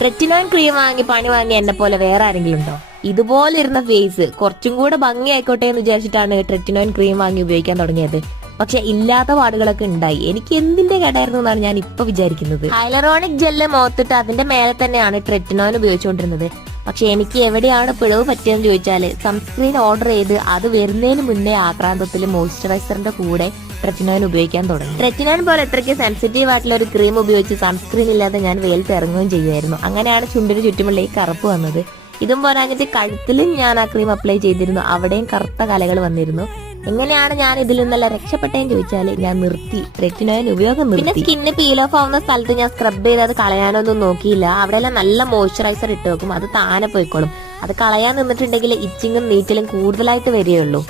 ട്രെറ്റിനോൻ cream വാങ്ങി പണി വാങ്ങി എന്നെ പോലെ വേറെ ആരെങ്കിലും ഉണ്ടോ? ഇതുപോലെ ഇരുന്ന ഫേസ് കുറച്ചും കൂടെ ഭംഗി ആയിക്കോട്ടെ എന്ന് വിചാരിച്ചിട്ടാണ് ട്രെറ്റിനോൻ ക്രീം വാങ്ങി ഉപയോഗിക്കാൻ തുടങ്ങിയത്. പക്ഷെ ഇല്ലാത്ത പാടുകളൊക്കെ ഉണ്ടായി. എനിക്ക് എന്തിന്റെ കേടായിരുന്നു എന്നാണ് ഞാൻ ഇപ്പൊ വിചാരിക്കുന്നത്. ഹൈലറോണിക് ജെല്ല് മുഖത്തിട്ട് അതിന്റെ മേലെ തന്നെയാണ് ട്രെറ്റിനോൻ ഉപയോഗിച്ചുകൊണ്ടിരുന്നത്. പക്ഷെ എനിക്ക് എവിടെയാണ് പിഴവ് പറ്റിയെന്ന് ചോദിച്ചാല്, സൺസ്ക്രീൻ ഓർഡർ ചെയ്ത് അത് വരുന്നതിന് മുന്നേ ആക്രാന്തത്തിൽ മോയ്സ്ചറൈസറിന്റെ കൂടെ ട്രെറ്റിനോൻ ഉപയോഗിക്കാൻ തുടങ്ങി. ട്രെറ്റിനോൻ പോലെ ഇത്രയ്ക്ക് സെൻസിറ്റീവ് ആയിട്ടുള്ള ഒരു ക്രീം ഉപയോഗിച്ച് സൺസ്ക്രീൻ ഇല്ലാതെ ഞാൻ വെയിലത്ത് ഇറങ്ങുകയും ചെയ്യുമായിരുന്നു. അങ്ങനെയാണ് ചുണ്ടിന് ചുറ്റുമുള്ള ഈ കറുപ്പ് വന്നത്. ഇതും പോരാഞ്ഞിട്ട് കഴുത്തിലും ഞാൻ ആ ക്രീം അപ്ലൈ ചെയ്തിരുന്നു. അവിടെയും കറുത്ത കലകൾ വന്നിരുന്നു. എങ്ങനെയാണ് ഞാൻ ഇതിൽ നിന്നെല്ലാം രക്ഷപ്പെട്ടെന്ന് ചോദിച്ചാല് ഞാൻ നിർത്തി, ട്രെറ്റിനോൻ ഉപയോഗം നിർത്തി. പിന്നെ സ്കിന്ന് പീൽ ഓഫ് ആവുന്ന സ്ഥലത്ത് ഞാൻ സ്ക്രബ് ചെയ്ത് അത് കളയാനൊന്നും നോക്കിയില്ല. അവിടെയെല്ലാം നല്ല മോയ്സ്ചറൈസർ ഇട്ട് വെക്കും, അത് താനെ പോയിക്കോളും. അത് കളയാൻ നിന്നിട്ടുണ്ടെങ്കിൽ ഇച്ചിങ്ങും നീറ്റലും കൂടുതലായിട്ട് വരികയുള്ളൂ.